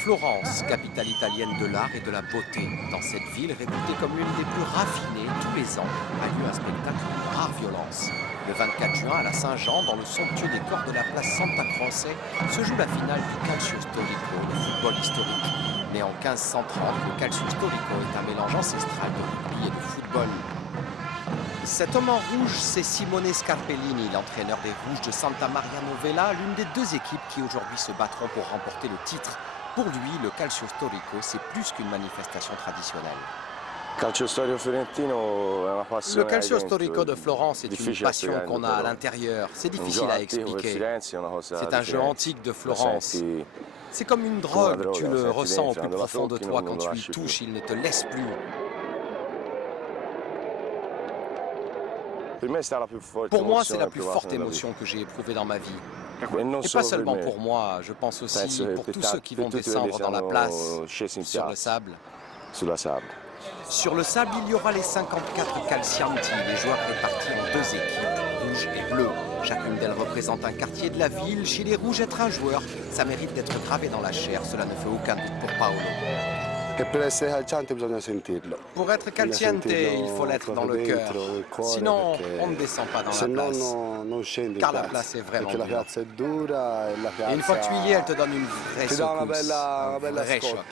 Florence, capitale italienne de l'art et de la beauté. Dans cette ville, réputée comme l'une des plus raffinées, tous les ans a lieu un spectacle de rare violence. Le 24 juin, à la Saint-Jean, dans le somptueux décor de la place Santa Croce, se joue la finale du Calcio Storico, le football historique. Né en 1530, le Calcio Storico est un mélange ancestral de rugby et de football. Cet homme en rouge, c'est Simone Scarpellini, l'entraîneur des Rouges de Santa Maria Novella, l'une des deux équipes qui aujourd'hui se battront pour remporter le titre. Pour lui, le Calcio Storico, c'est plus qu'une manifestation traditionnelle. Le Calcio Storico de Florence est une passion qu'on a à l'intérieur. C'est difficile à expliquer. C'est un jeu antique de Florence. C'est comme une drogue, tu le ressens au plus profond de toi quand tu y touches, il ne te laisse plus. Pour moi, c'est la plus forte émotion que j'ai éprouvée dans ma vie. Et pas seulement pour moi, je pense aussi pour tous ceux qui vont descendre dans la place, sur le sable. Sur le sable, il y aura les 54 calcianti, les joueurs répartis en deux équipes, rouges et bleues. Chacune d'elles représente un quartier de la ville. Chez les rouges, être un joueur, ça mérite d'être gravé dans la chair. Cela ne fait aucun doute pour Paolo. Pour être calciante, il faut l'être dans le cœur. Sinon, on ne descend pas dans la place. Car la place est vraiment dure. Et une fois que tu y es, elle te donne une vraie secousse, un vrai choc.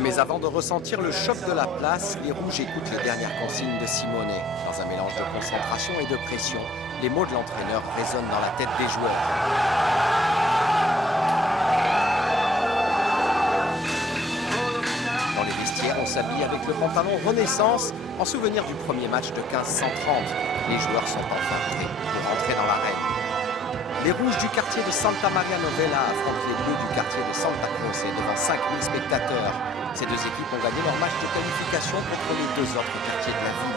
Mais avant de ressentir le choc de la place, les rouges écoutent les dernières consignes de Simone. Dans un mélange de concentration et de pression, les mots de l'entraîneur résonnent dans la tête des joueurs. On s'habille avec le pantalon Renaissance en souvenir du premier match de 1530. Les joueurs sont enfin prêts pour rentrer dans l'arène. Les rouges du quartier de Santa Maria Novella affrontent les bleus du quartier de Santa Croce devant 5000 spectateurs. Ces deux équipes ont gagné leur match de qualification contre les deux autres quartiers de la ville.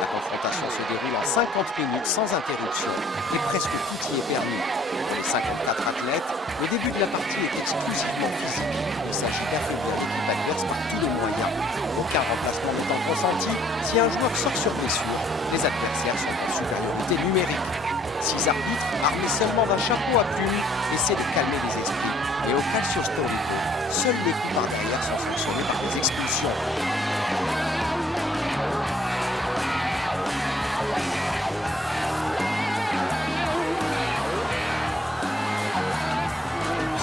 La confrontation se déroule en 50 minutes sans interruption et presque tout y est permis. Pour les 54 athlètes, le début de la partie est exclusivement physique. Il s'agit d'affaiblir l'équipe adverse par tous les moyens. Aucun remplacement n'étant consenti, si un joueur sort sur blessure, les adversaires sont en supériorité numérique. 6 arbitres, armés seulement d'un chapeau à plumes, essaient de calmer les esprits. Et au Calcio Storico, seuls les coups par derrière sont sanctionnés par des expulsions.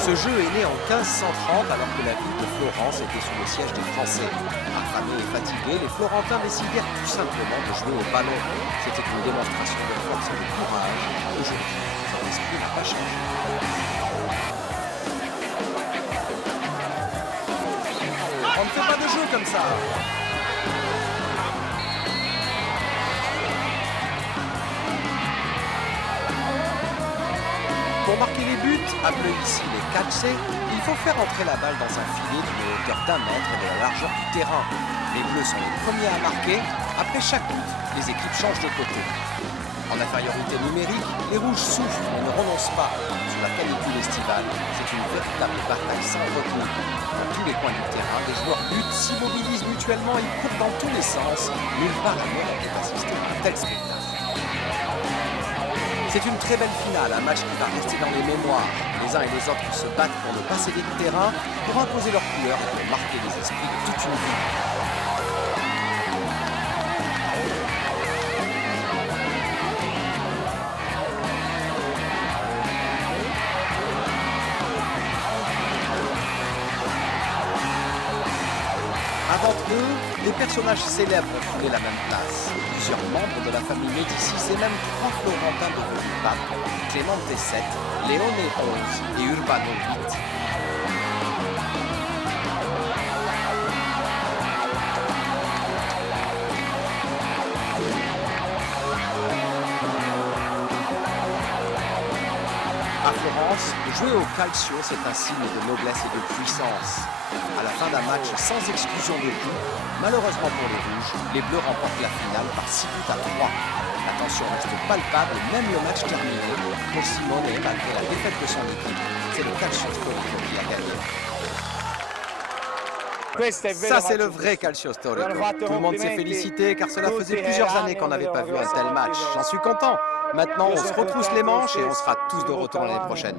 Ce jeu est né en 1530 alors que la ville de Florence était sous le siège des Français. Affamés et fatigués, les Florentins décidèrent tout simplement de jouer au ballon. C'était une démonstration de force et de courage. Aujourd'hui, l'esprit n'a pas changé. On ne fait pas de jeu comme ça. Pour marquer les buts, appelés ici les calce, il faut faire entrer la balle dans un filet d'une hauteur d'1 mètre de la largeur du terrain. Les bleus sont les premiers à marquer. Après chaque but, les équipes changent de côté. En infériorité numérique, les rouges souffrent mais ne renoncent pas. Sous la canicule estivale, c'est une véritable bataille sans retenue. Dans tous les coins du terrain, les joueurs luttent, s'immobilisent mutuellement et courent dans tous les sens. Nulle part ailleurs on peut assister à un tel spectacle. C'est une très belle finale, un match qui va rester dans les mémoires. Les uns et les autres se battent pour ne pas céder du terrain, pour imposer leur couleur et pour marquer les esprits de toute une vie. Avant eux, des personnages célèbres ont foulé la même place. Plusieurs membres de la famille Médicis et même 3 Florentins devenus papes, Clémente VII, Léone XI et Urbano VIII. À Florence, jouer au calcio, c'est un signe de noblesse et de puissance. À la fin d'un match sans exclusion de but, malheureusement pour les rouges, les bleus remportent la finale par 6 buts à 3. La tension reste palpable, même le match terminé. Pour Simone, malgré la défaite de son équipe, c'est le Calcio Storico qui a gagné. Ça, c'est le vrai calcio storico. Tout le monde s'est félicité car cela faisait plusieurs années qu'on n'avait pas vu un tel match. J'en suis content. Maintenant, on se retrousse les manches et on sera tous de retour l'année prochaine.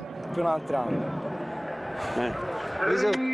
Bisous.